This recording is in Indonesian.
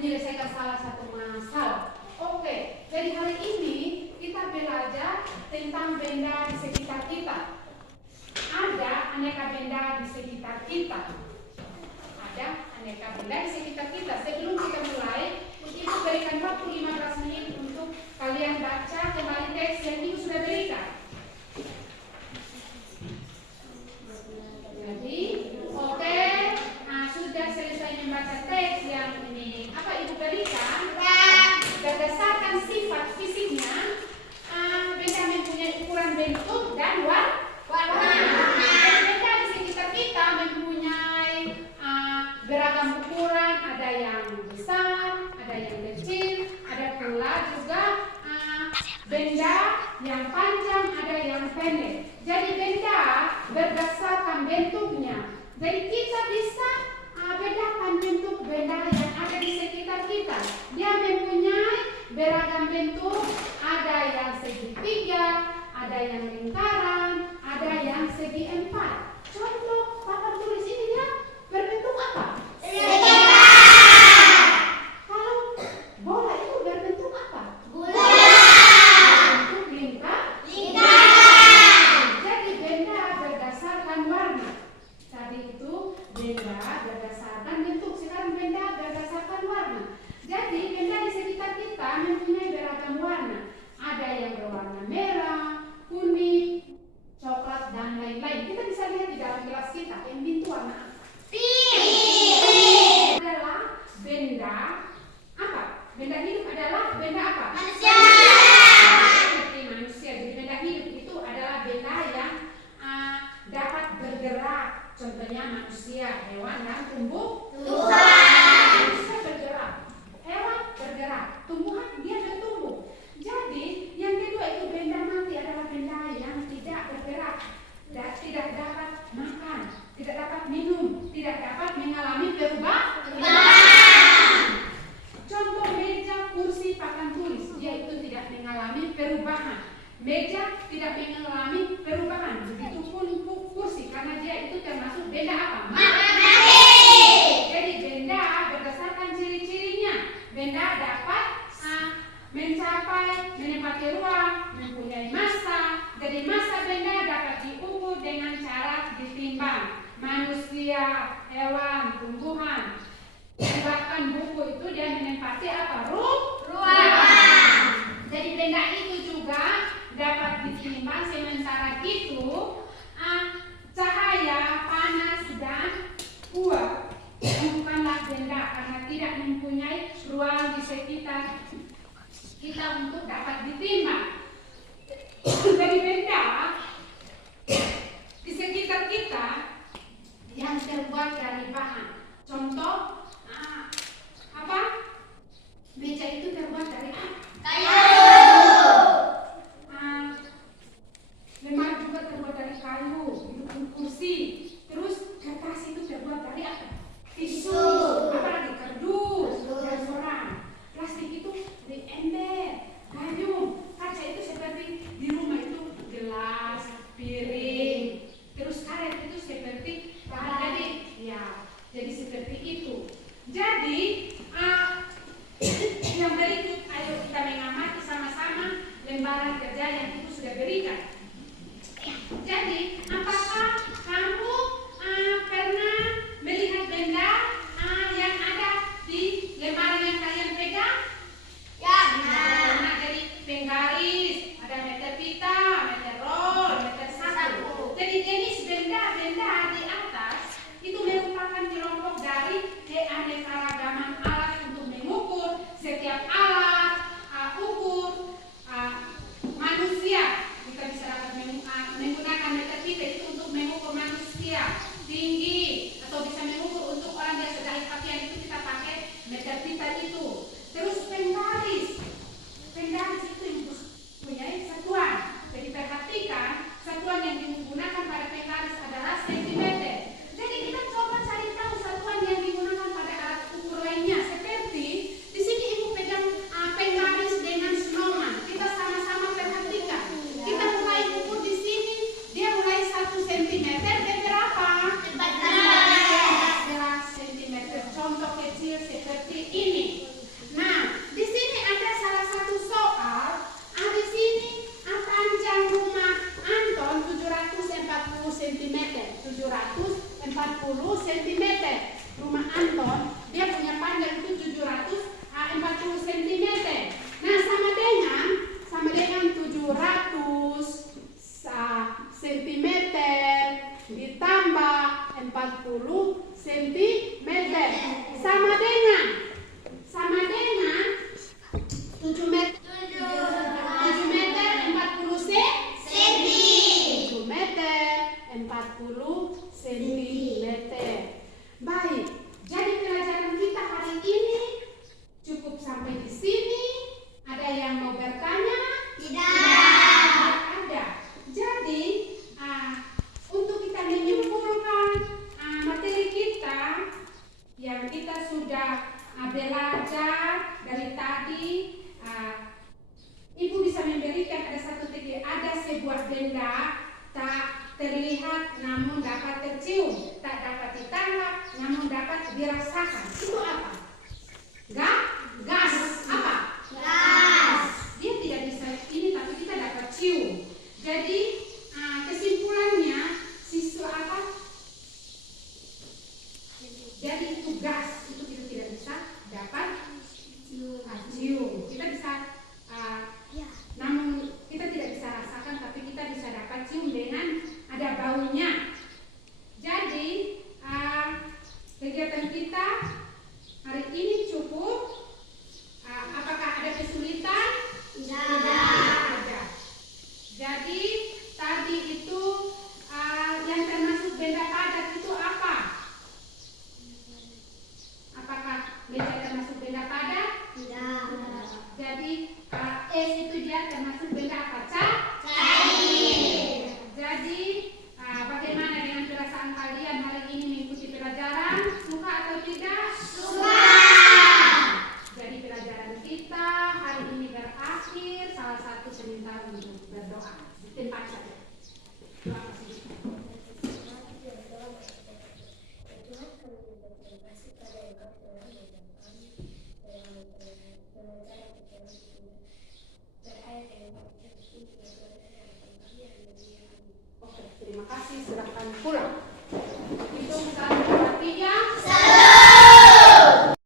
menyelesaikan salah satu masalah. Oke, jadi hari ini kita belajar tentang benda di sekitar kita. Ada aneka benda di sekitar kita. Ada aneka benda di sekitar kita. Sebelum kita mulai, Ibu berikan waktu 15 menit untuk kalian baca kembali teks yang Ibu sudah berikan. Jadi, oke, sudah selesai membaca teks yang ini. Apa Ibu berikan? Berdasarkan sifat fisiknya, benda mempunyai ukuran, bentuk, dan warna. Benda di sekitar kita mempunyai beragam ukuran, ada yang besar, ada yang kecil, ada pula juga benda yang panjang, ada yang pendek. Jadi benda berdasarkan bentuknya. Jadi kita bisa bedakan bentuk benda yang ada di sekitar kita. Dia mempunyai beragam bentuk, ada yang segitiga, ada yang lingkaran, ada yang segi empat. Contoh papan tulis ini dia berbentuk apa? Kalau bola itu berbentuk apa? Berbentuk lingkaran. Jadi benda berdasarkan warna. Tadi itu benda berdasarkan bentuk, sekarang benda berdasarkan warna. Jadi benda di sekitar kita mempunyai beragam warna. Ada yang berwarna merah, kuning, coklat, dan lain-lain. Kita bisa lihat di dalam kelas kita. Yang pintu warna adalah benda apa? Benda hidup adalah benda apa? Manusia. Seperti manusia. Jadi benda hidup itu adalah benda yang dapat bergerak. Contohnya manusia, hewan, dan tumbuhan. Manusia bergerak, hewan bergerak, tumbuhan dia bertumbuh. Jadi yang kedua itu benda mati adalah benda yang tidak bergerak, tidak dapat makan, tidak dapat minum, tidak dapat mengalami perubahan. Contoh meja, kursi, papan tulis, dia itu tidak mengalami perubahan. Meja tidak mengalami perubahan, begitupun kursi karena dia itu termasuk benda apa? Mati. Jadi benda berdasarkan ciri-cirinya, benda dapat menempati ruang, mempunyai massa. Jadi massa benda dapat diukur dengan cara ditimbang. Manusia, hewan, tumbuhan, bahkan buku itu dia menempati apa? Ruang. Jadi benda itu juga dapat ditimbang, sementara itu cahaya, panas, dan uap bukanlah benda karena tidak mempunyai ruang di sekitar kita untuk dapat ditimbang. Jadi benda di sekitar kita yang terbuat dari bahan. Contoh apa? Meja itu terbuat dari apa? Kayu. Lemari juga terbuat dari kayu, kursi. Terus kertas itu terbuat dari apa? Tisu. Apalagi kardus, restoran. Plastik itu dari ember, gayung. Kaca itu seperti di rumah itu gelas, piring. Terus karet itu seperti bahan jadi seperti itu. belajar dari tadi. Ibu bisa memberikan ada satu titik, ada sebuah benda tak terlihat namun dapat tercium, tak dapat ditangkap namun dapat dirasakan. Itu apa? Gas. Apa? Gas. Dia tidak bisa ini tapi kita dapat cium. Jadi kesimpulannya siswa apa? Jadi itu gas, itu kita tidak bisa dapat cium. Kita bisa namun kita tidak bisa rasakan, tapi kita bisa dapat cium dengan ada baunya. Jadi kegiatan kita hari ini cukup. Apakah ada kesulitan? Tidak ada. Jadi tadi itu yang termasuk benda padat itu apa? Apakah meja termasuk benda padat? Tidak. Jadi es itu dia termasuk benda apa? Cair. Jadi bagaimana dengan perasaan kalian hari ini mengikuti pelajaran? Suka atau tidak? Suka. Jadi pelajaran kita hari ini berakhir. Salah satu seminta untuk berdoa di tempat saja. Terima kasih. Oke, terima kasih. Silakan pulang. Hitung 1, 2, 3.